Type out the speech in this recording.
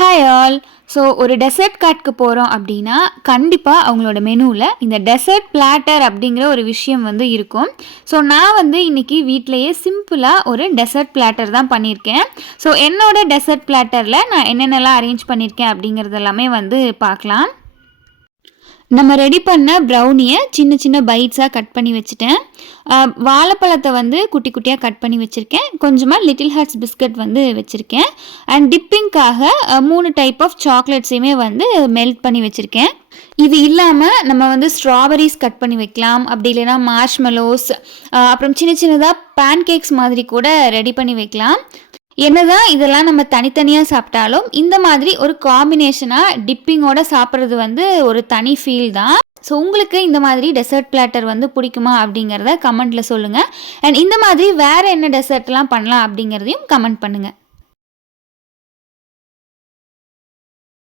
Hi all. So ஒரு dessert கார்ட்க்கு போகிறோம் அப்படின்னா கண்டிப்பாக அவங்களோட மெனுவில் இந்த டெசர்ட் பிளாட்டர் அப்படிங்கிற ஒரு விஷயம் வந்து இருக்கும். ஸோ நான் வந்து இன்றைக்கி வீட்டிலையே சிம்பிளாக ஒரு டெசர்ட் பிளாட்டர் தான் பண்ணியிருக்கேன். ஸோ என்னோட டெசர்ட் பிளாட்டரில் நான் என்னென்னலாம் அரேஞ்ச் பண்ணியிருக்கேன் அப்படிங்கிறது எல்லாமே வந்து பார்க்கலாம். நம்ம ரெடி பண்ண ப்ரௌனியை சின்ன சின்ன பைட்ஸாக கட் பண்ணி வச்சுட்டேன். வாழைப்பழத்தை வந்து குட்டி குட்டியாக கட் பண்ணி வச்சுருக்கேன். கொஞ்சமாக லிட்டில் ஹார்ட்ஸ் பிஸ்கட் வந்து வச்சுருக்கேன். அண்ட் டிப்பிங்காக 3 டைப் ஆஃப் சாக்லேட்ஸையுமே வந்து மெல்ட் பண்ணி வச்சுருக்கேன். இது இல்லாமல் நம்ம வந்து ஸ்ட்ராபெரிஸ் கட் பண்ணி வைக்கலாம். அப்படி இல்லைன்னா மார்ஷ்மெலோஸ், அப்புறம் சின்ன சின்னதாக பேன்கேக்ஸ் மாதிரி கூட ரெடி பண்ணி வைக்கலாம். என்னதான் இதெல்லாம் நம்ம தனித்தனியாக சாப்பிட்டாலும் இந்த மாதிரி ஒரு காம்பினேஷனாக டிப்பிங்கோட சாப்பிட்றது வந்து ஒரு தனி ஃபீல் தான். ஸோ உங்களுக்கு இந்த மாதிரி டெசர்ட் பிளாட்டர் வந்து பிடிக்குமா அப்படிங்கிறத கமெண்ட்டில் சொல்லுங்கள். அண்ட் இந்த மாதிரி வேறு என்ன டெசர்ட்லாம் பண்ணலாம் அப்படிங்கிறதையும் கமெண்ட் பண்ணுங்கள்.